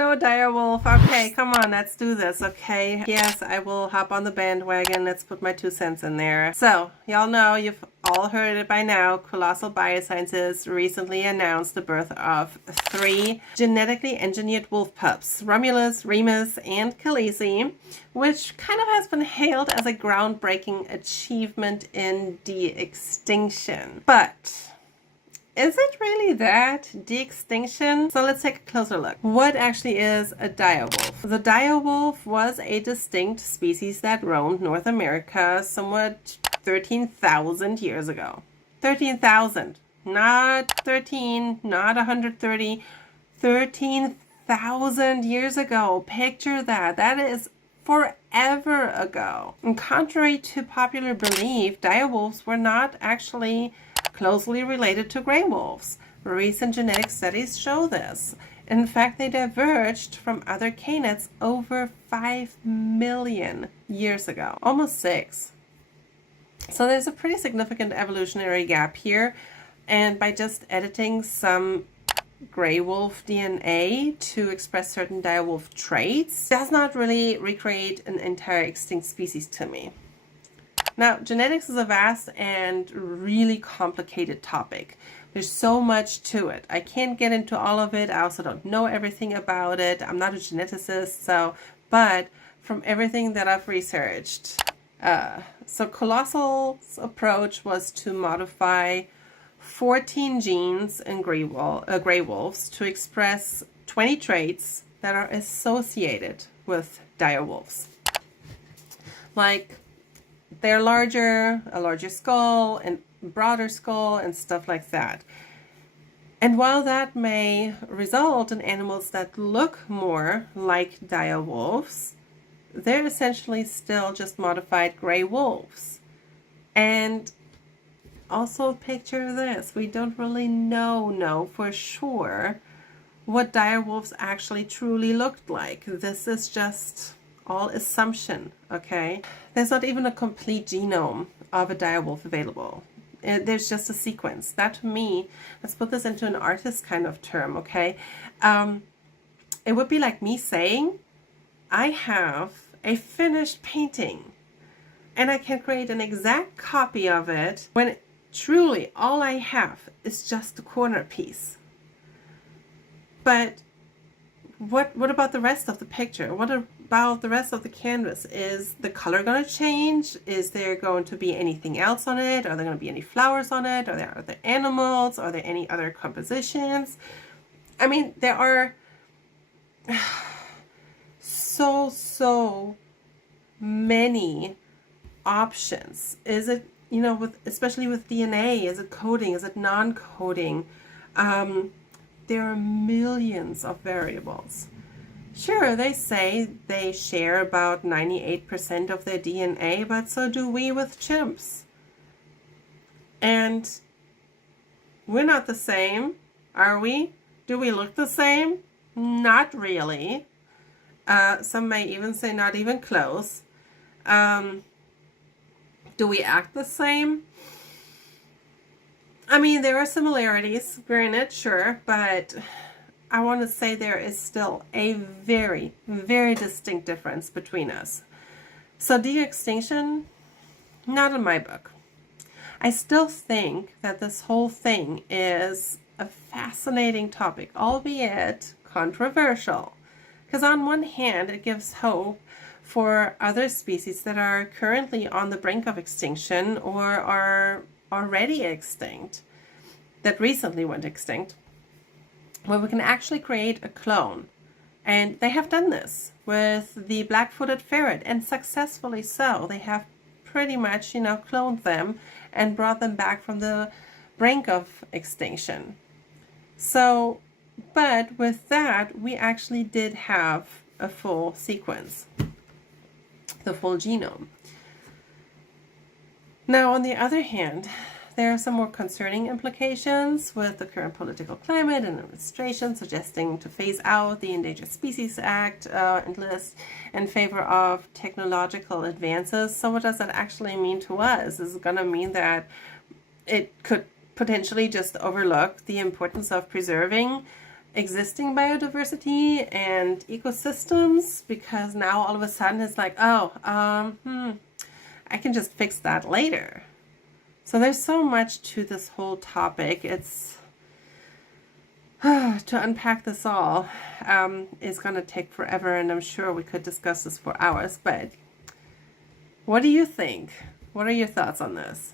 no, Direwolf. Okay, come on, let's do this, okay? Yes, I will hop on the bandwagon. Let's put my 2 cents in there. So, y'all know, you've all heard it by now. Colossal Biosciences recently announced the birth of 3 genetically engineered wolf pups, Romulus, Remus, and Khaleesi, which kind of has been hailed as a groundbreaking achievement in de-extinction. But is it really that? De-extinction? So let's take a closer look. What actually is a direwolf? The direwolf was a distinct species that roamed North America somewhat 13,000 years ago. 13,000. Not 13, not 130. 13,000 years ago. Picture that. That is forever ago. And contrary to popular belief, direwolves were not actually closely related to gray wolves. Recent genetic studies show this. In fact, they diverged from other canids over 5 million years ago, almost 6. So there's a pretty significant evolutionary gap here, and by just editing some gray wolf DNA to express certain direwolf traits does not really recreate an entire extinct species to me. Now, genetics is a vast and really complicated topic. There's so much to it. I can't get into all of it. I also don't know everything about it. I'm not a geneticist, but from everything that I've researched. So Colossal's approach was to modify 14 genes in gray wolves to express 20 traits that are associated with direwolves. Like they're larger, a larger skull, and broader skull, and stuff like that. And while that may result in animals that look more like direwolves, they're essentially still just modified gray wolves. And also picture this, we don't really know for sure what direwolves actually truly looked like. This is just all assumption, okay? There's not even a complete genome of a direwolf available. There's just a sequence. That to me, let's put this into an artist kind of term, okay? It would be like me saying, I have a finished painting and I can create an exact copy of it when truly all I have is just the corner piece. But what about the rest of the picture? What about the rest of the canvas? Is the color going to change? Is there going to be anything else on it? Are there going to be any flowers on it? Are there animals? Are there any other compositions? I mean, there are so many options. Is it, you know, especially with DNA, is it coding? Is it non-coding? There are millions of variables. Sure, they say they share about 98% of their DNA, but so do we with chimps. And we're not the same, are we? Do we look the same? Not really. Some may even say not even close. Do we act the same? I mean, there are similarities, granted, sure, but I want to say there is still a very, very distinct difference between us. So de-extinction, not in my book. I still think that this whole thing is a fascinating topic, albeit controversial. Because on one hand, it gives hope for other species that are currently on the brink of extinction or are already extinct, that recently went extinct, where we can actually create a clone. And they have done this with the black-footed ferret, and successfully so. They have pretty much, you know, cloned them and brought them back from the brink of extinction. So, but with that, we actually did have a full sequence, the full genome. Now, on the other hand, there are some more concerning implications with the current political climate and administration suggesting to phase out the Endangered Species Act and list in favor of technological advances. So what does that actually mean to us? Is it going to mean that it could potentially just overlook the importance of preserving existing biodiversity and ecosystems, because now all of a sudden it's like, oh, I can just fix that later. So there's so much to this whole topic. It's to unpack this all is going to take forever, and I'm sure we could discuss this for hours. But what do you think? What are your thoughts on this?